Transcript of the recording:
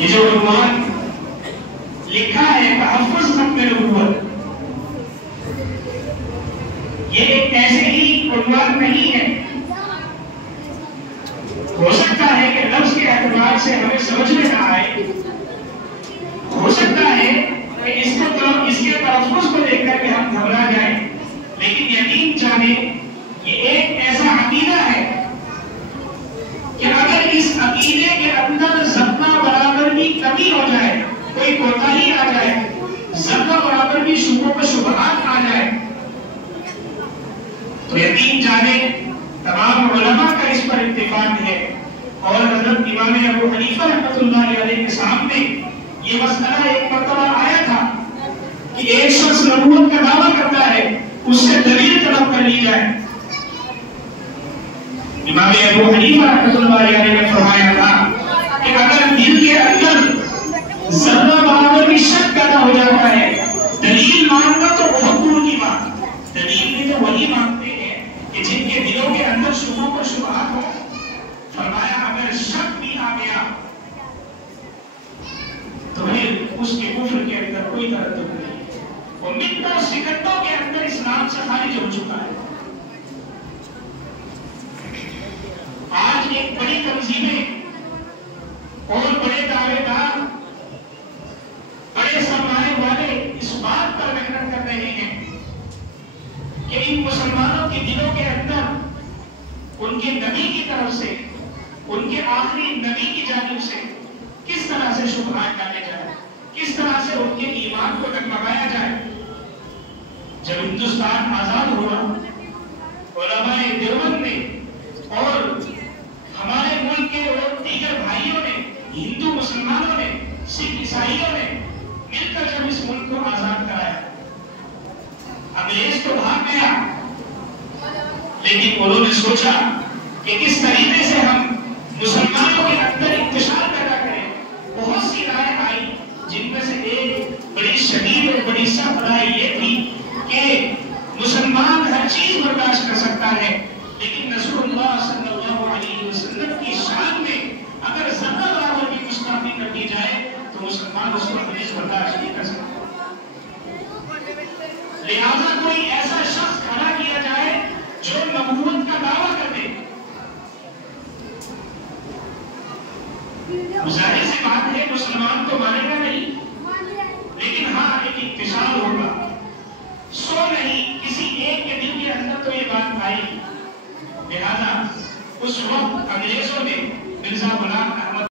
یہ جو عنوان لکھا ہے تحفظ ختم نبوت، یہ ایک ایسے ہی عنوان نہیں ہے. ہو سکتا ہے کہ لفظ کے اعتبار سے ہمیں سمجھ میں نہ آئے، ہو سکتا ہے کہ اس کے تحفظ کو دیکھ کر کے ہم گھبرا جائیں، لیکن یقین جانیں یہ ایک ایسا عقیدہ ہے کہ اگر اس عقیدے کے اندر ذرہ برابر بھی کمی ہو جائے، کوئی کوتاہی آ جائے، ذرہ برابر بھی شبہوں و شبہات آ جائے، تو یقین جانیں تمام علماء کا اس پر اتفاق ہے. اور حضرت امام ابو حنیفہ رحمۃ اللہ علیہ کے سامنے یہ مسئلہ ایک مرتبہ آیا تھا کہ ایک شخص نبوت کا دعویٰ کرتا ہے، اس سے دلیل طلب کر لی جائے. امام ابو حنیفہ رحمۃ اللہ علیہ نے فرمایا تھا کہ اگر دل کے اندر ذرہ برابر بھی شک پیدا ہو جاتا ہے، دلیل مانگنا تو بہت دور کی بات، دلیل بھی تو وہی مانگتے ہیں کہ جن کے دلوں کے اندر شبہوں پر شبہات ہو. فرمایا اگر شک بھی آ گیا تو پھر اس کے کفر کے اندر کوئی تردد نہیں، وہ منٹوں سیکنڈوں کے اندر اسلام سے خارج ہو چکا ہے. آج ایک بڑی تنظیمیں اور بڑے دعوے دار، بڑے سرمایہ والے اس بات پر محنت کر رہے ہیں کہ ان مسلمانوں کے دلوں کے اندر ان کے نبی کی طرف سے، ان کے آخری نبی کی جانب سے کس طرح سے شبہات ڈالے جائے، کس طرح سے ان کے ایمان کو ڈگمگایا جائے. جب ہندوستان آزاد ہوا، علماء دیوبند نے اور ہمارے ملک کے اور دیگر بھائیوں نے، ہندو مسلمانوں نے، سکھ عیسائیوں نے مل کر جب اس ملک کو آزاد کرایا، انگریز تو بھاگ گیا، لیکن انہوں نے سوچا کہ کس طریقے سے ہم مسلمانوں کے اندر انتشار پیدا کریں. بہت سی رائے آئی، جن میں سے ایک بڑی شدید اور بڑی سخت رائے یہ تھی کہ مسلمان ہر چیز برداشت کر سکتا ہے، لیکن رسول اللہ صلی اللہ علیہ وسلم کی شان میں اگر ذرہ برابر بھی گستاخی کر دی جائے تو مسلمان اس کو ہرگز برداشت نہیں کر سکتا. لہذا کوئی ایسا شخص کھڑا کیا جائے جو نبوت کا دعویٰ کر دے. ظاہر سی بات ہے مسلمان تو مانے گا نہیں، لیکن ہاں ایک انتشار ہوگا. سو نہیں، کسی ایک کے دل کے اندر تو یہ بات آئی. لہذا اس وقت انگریزوں نے مرزا غلام